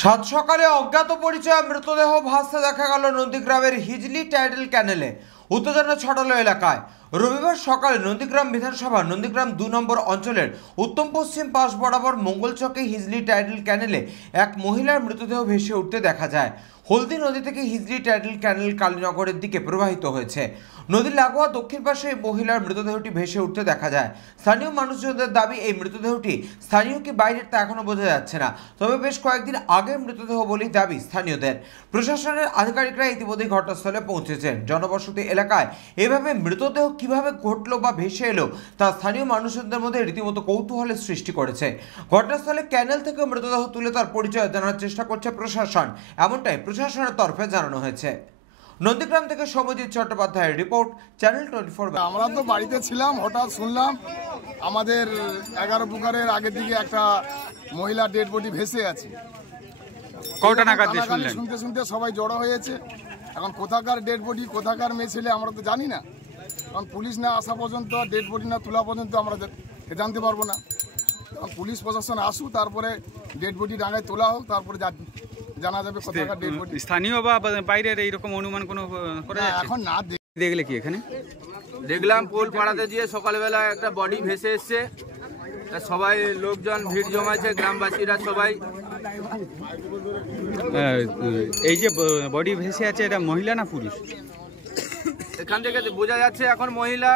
সাত সকালে অজ্ঞাত পরিচয় মৃতদেহ ভাসতে দেখা গেল নন্দীগ্রামের হিজলি টাইডেল ক্যানেলে। উত্তেজনা ছড়ালো এলাকায়। রবিবার সকালে নন্দীগ্রাম বিধানসভা নন্দীগ্রাম ২ নম্বর অঞ্চলের উত্তম পশ্চিম পাশ বরাবর মঙ্গলচকে হিজলি টাইডেল ক্যানেলে এক মহিলার মৃতদেহ ভেসে উঠতে দেখা যায়। হলদি নদী থেকে হিজলি টাইডেল ক্যানেল কালীনগরের দিকে প্রবাহিত হয়েছে। নদীর লাগোয়া দক্ষিণ পাশে এই মহিলার মৃতদেহটি ভেসে উঠতে দেখা যায়। স্থানীয় মানুষজনদের দাবি, এই মৃতদেহটি স্থানীয় কি বাইরের তা এখনো বোঝা যাচ্ছে না, তবে বেশ কয়েকদিন আগে মৃতদেহ বলেই দাবি স্থানীয়দের। প্রশাসনের আধিকারিকরা ইতিমধ্যে ঘটনাস্থলে পৌঁছেছেন। জনবসতি এলাকায় এভাবে মৃতদেহ কিভাবে ঘটলো বা ভেসে এলো তা স্থানীয় মানুষজনদের মধ্যে রীতিমতো কৌতূহলের সৃষ্টি করেছে। ঘটনাস্থলে ক্যানেল থেকে মৃতদেহ তুলে তার পরিচয় জানার চেষ্টা করছে প্রশাসন, এমনটাই প্রশাসনের তরফে জানানো হয়েছে। নন্দীগ্রাম থেকে সৌম্যজিৎ চট্টোপাধ্যায়ের রিপোর্ট, চ্যানেল 24। আমরা তো বাড়িতে ছিলাম, হঠাৎ শুনলাম আমাদের 11 পুকুরের আগের দিকে একটা মহিলা ডেড বডি ভেসে আছে। কটা নাগাদ শুনতে শুনতে সবাই জড়ো হয়েছে। এখন কোথাকার ডেড বডি, কোথাকার মেয়ে ছেলে আমরা তো জানি না। কারণ পুলিশ না আসা পর্যন্ত, ডেড বডি না তোলা পর্যন্ত আমরা জানতে পারবো না। কারণ পুলিশ প্রশাসন আসুক, তারপরে ডেড বডি ডাঙায় তোলা হোক, তারপরে জানা যাবে কোথাকার ডেড বডি। স্থানীয় বা বাইরের এইরকম অনুমান কোনো করা যাচ্ছে এখন না। দেখলে কি এখানে দেখলাম পোল পাড়াতে গিয়ে সকালবেলা একটা বডি ভেসে এসছে। সবাই লোকজন ভিড় জমাইছে, গ্রামবাসীরা সবাই। এই যে বডি ভেসে আছে, এটা মহিলা না পুরুষ? এখান থেকে বোঝা যাচ্ছে এখন মহিলা।